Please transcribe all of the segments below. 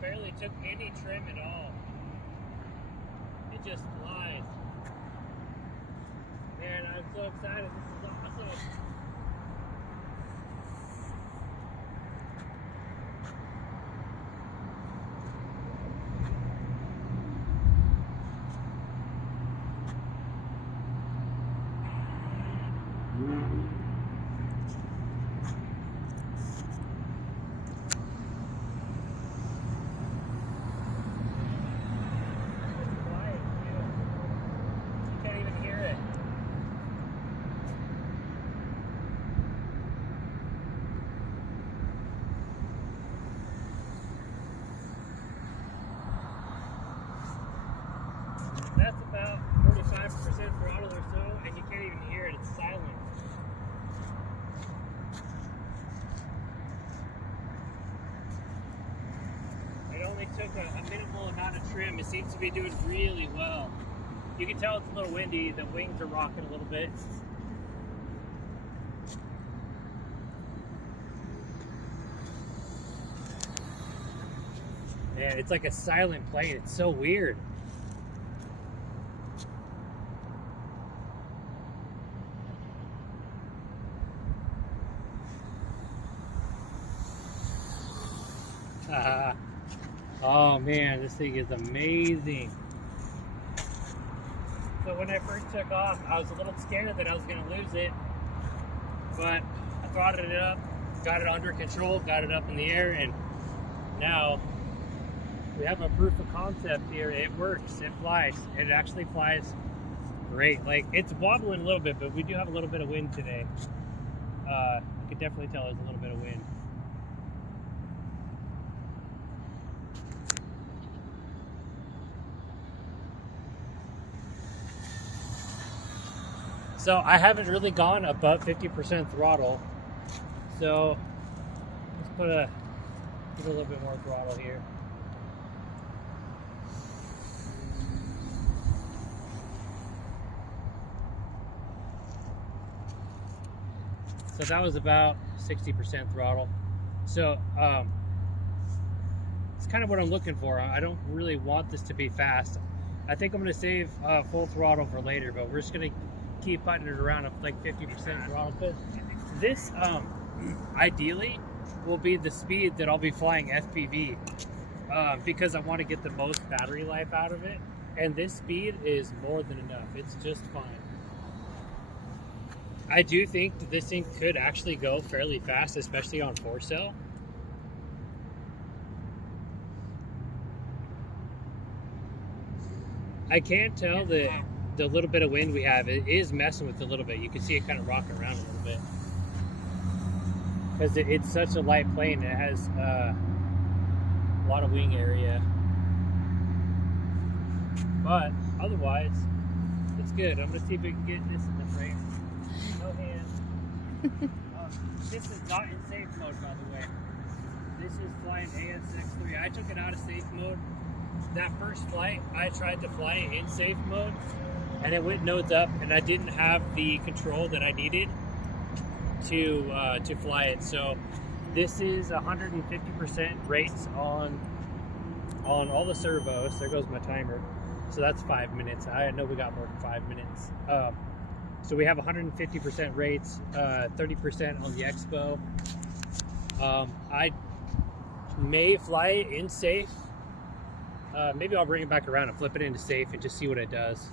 Barely took any trim at all. It just flies. Man, I'm so excited. This is awesome. That's about 45% throttle or so, and you can't even hear it, it's silent. It only took a minimal amount of trim. It seems to be doing really well. You can tell it's a little windy, the wings are rocking a little bit. Man, it's like a silent plane, it's so weird. Oh man, this thing is amazing. So when I first took off, I was a little scared that I was going to lose it, but I throttled it up, got it under control, got it up in the air, and now we have a proof of concept here. It works, it flies, it actually flies great. Like, it's wobbling a little bit, but we do have a little bit of wind today. You can definitely tell there's a little bit of wind. So I haven't really gone above 50% throttle. So let's put a little bit more throttle here. So that was about 60% throttle. So it's kind of what I'm looking for. I don't really want this to be fast. I think I'm going to save full throttle for later, but we're just going to keep putting it around at like 50% throttle. But this ideally will be the speed that I'll be flying FPV because I want to get the most battery life out of it, and this speed is more than enough. It's just fine. I do think that this thing could actually go fairly fast, especially on 4-cell. I can tell that the little bit of wind we have, it is messing with it a little bit. You can see it kind of rocking around a little bit because it's such a light plane. It has a lot of wing area, but otherwise it's good. I'm gonna see if we can get this in the frame. No hands. This is not in safe mode, by the way. This is flying ASX3. I took it out of safe mode. That first flight, I tried to fly it in safe mode, and it went nodes up, and I didn't have the control that I needed to fly it. So this is 150% rates on all the servos. There goes my timer. So that's 5 minutes. I know we got more than 5 minutes. So we have 150% rates, 30% on the Expo. I may fly it in safe. Maybe I'll bring it back around and flip it into safe and just see what it does.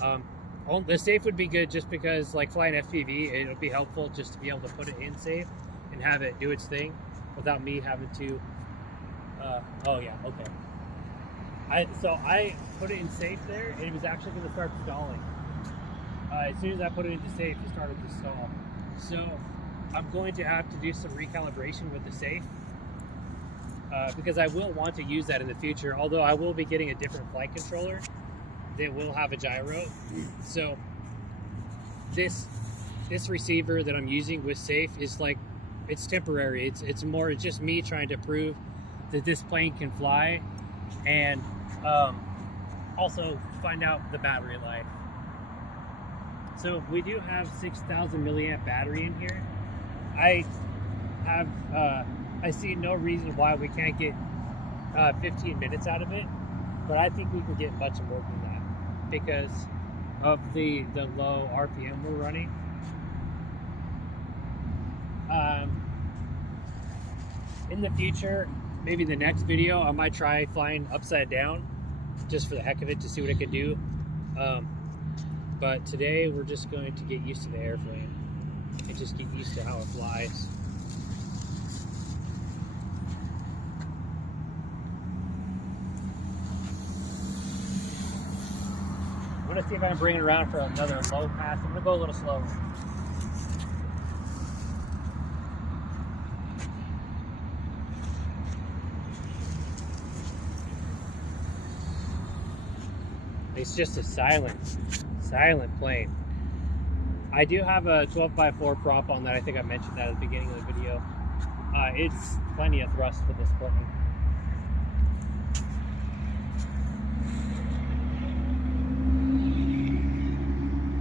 The safe would be good just because, like flying FPV, it'll be helpful just to be able to put it in safe and have it do its thing without me having to. Oh yeah, okay. So I put it in safe there, and it was actually going to start stalling. As soon as I put it into safe, it started to stall. So I'm going to have to do some recalibration with the safe because I will want to use that in the future. Although I will be getting a different flight controller that will have a gyro. So this receiver that I'm using with safe is like, it's temporary. It's more just me trying to prove that this plane can fly, and also find out the battery life. So we do have 6,000 milliamp battery in here. I see no reason why we can't get 15 minutes out of it, but I think we can get much more than that because of the low RPM we're running. In the future, maybe the next video, I might try flying upside down just for the heck of it to see what it can do. But today we're just going to get used to the airplane and just get used to how it flies. I'm going to see if I can bring it around for another low pass. I'm going to go a little slower. It's just a silent plane. I do have a 12x4 prop on that. I think I mentioned that at the beginning of the video. It's plenty of thrust for this plane.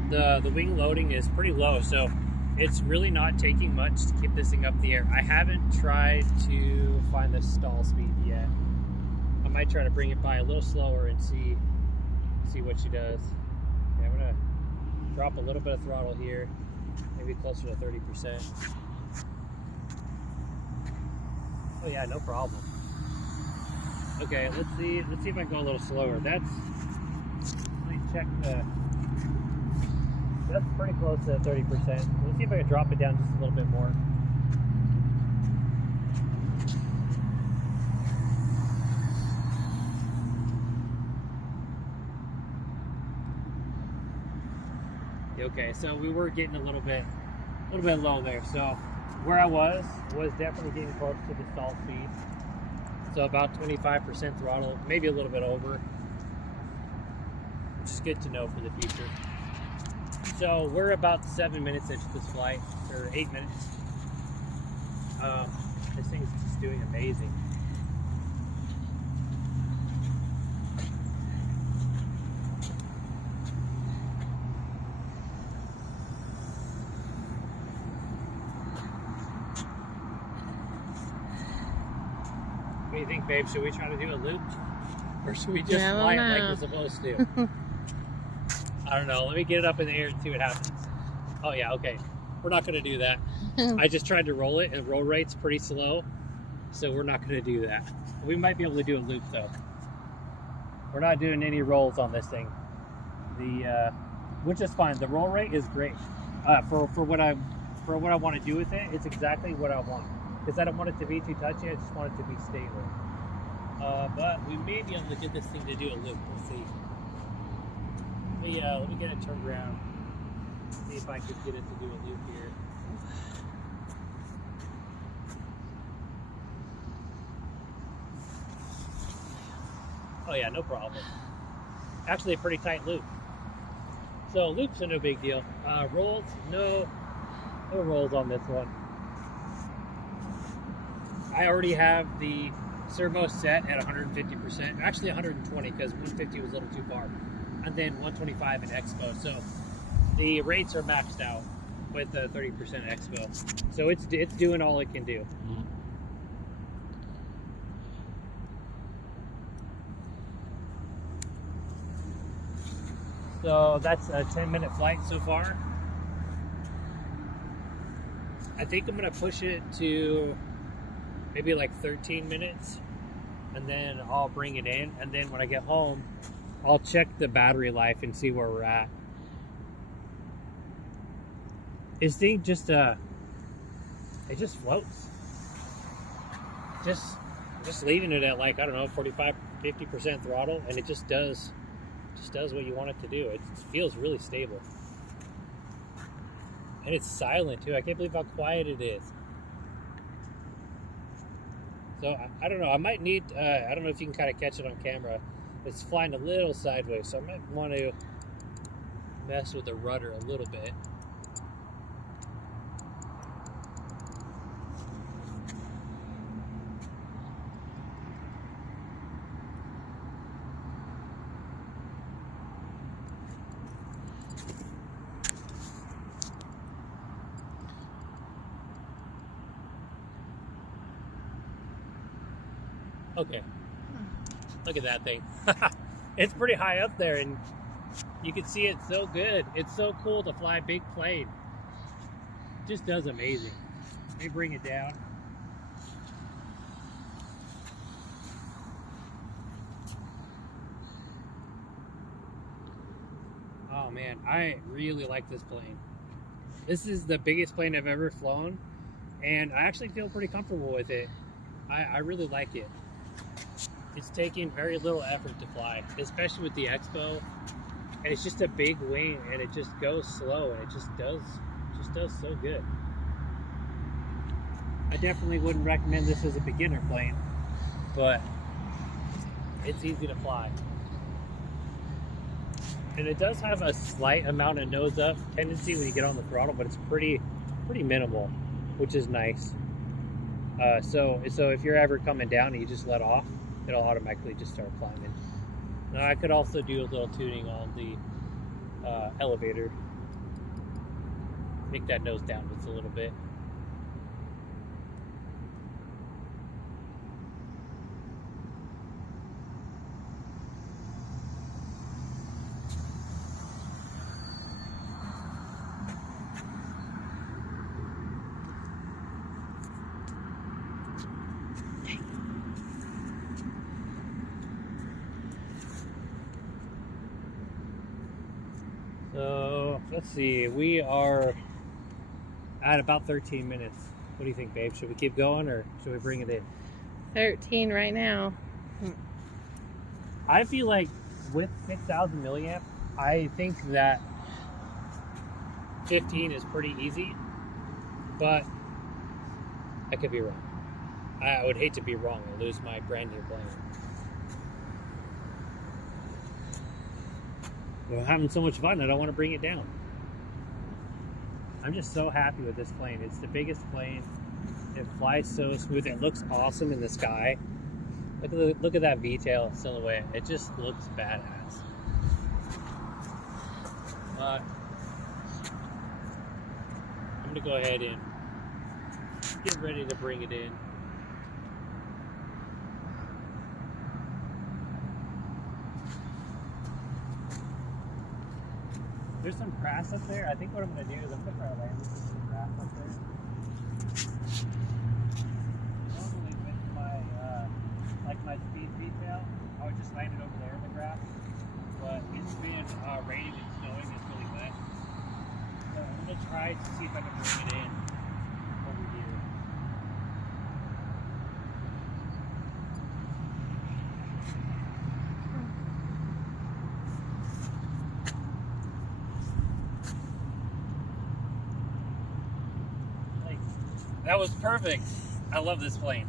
The wing loading is pretty low, so it's really not taking much to keep this thing up in the air. I haven't tried to find the stall speed yet. I might try to bring it by a little slower and see what she does. Okay, I'm gonna drop a little bit of throttle here, maybe closer to 30%. Oh yeah, no problem. Okay, let's see if I can go a little slower. Let me check that's pretty close to 30%. Let's see if I can drop it down just a little bit more. Okay, so we were getting a little bit low there. So where I was definitely getting close to the stall speed. So about 25% throttle, maybe a little bit over, which is good to know for the future. So we're about 7 minutes into this flight, or 8 minutes. This thing's just doing amazing. What do you think, babe? Should we try to do a loop? Or should we just fly it like we're supposed to? I don't know. Let me get it up in the air and see what happens. Oh yeah, okay. We're not going to do that. I just tried to roll it, and roll rate's pretty slow, so we're not going to do that. We might be able to do a loop though. We're not doing any rolls on this thing. Which is fine. The roll rate is great. For what I want to do with it, it's exactly what I want. Because I don't want it to be too touchy, I just want it to be stable. But we may be able to get this thing to do a loop. We'll see. Let me get it turned around. See if I could get it to do a loop here. Oh yeah, no problem. Actually a pretty tight loop. So loops are no big deal. Rolls, no rolls on this one. I already have the servo set at 150%, actually 120 because 150 was a little too far, and then 125 in expo. So the rates are maxed out with the 30% expo. So it's doing all it can do. So that's a 10-minute flight so far. I think I'm gonna push it to maybe like 13 minutes, and then I'll bring it in, and then when I get home, I'll check the battery life and see where we're at. This thing just it just floats. Just leaving it at, like, I don't know, 45-50% throttle, and it just does what you want it to do. It feels really stable. And it's silent too. I can't believe how quiet it is. So I don't know. I might need, I don't know if you can kind of catch it on camera. It's flying a little sideways, so I might want to mess with the rudder a little bit. Okay, look at that thing. It's pretty high up there, and you can see it so good. It's so cool to fly a big plane. It just does amazing. Let me bring it down. Oh man, I really like this plane. This is the biggest plane I've ever flown, and I actually feel pretty comfortable with it. I really like it. It's taking very little effort to fly, especially with the Expo. And it's just a big wing, and it just goes slow, and it just does so good. I definitely wouldn't recommend this as a beginner plane, but it's easy to fly. And it does have a slight amount of nose up tendency when you get on the throttle, but it's pretty minimal, which is nice. So if you're ever coming down and you just let off, it'll automatically just start climbing. Now I could also do a little tuning on the elevator, make that nose down just a little bit. So let's see, we are at about 13 minutes. What do you think, babe? Should we keep going, or should we bring it in? 13 right now. I feel like with 6,000 milliamp, I think that 15 is pretty easy, but I could be wrong. I would hate to be wrong and lose my brand new plane. We're having so much fun, I don't want to bring it down. I'm just so happy with this plane. It's the biggest plane. It flies so smooth. It looks awesome in the sky. Look at that V-tail silhouette. It just looks badass. I'm gonna go ahead and get ready to bring it in. There's some grass up there. I think what I'm going to do is I'm going to try to land with some grass up there. Normally with my, my speed detail, I would just land it over there in the grass. But it's been raining and snowing. It's really wet. So I'm going to try to see if I can bring it in over here. That was perfect. I love this plane.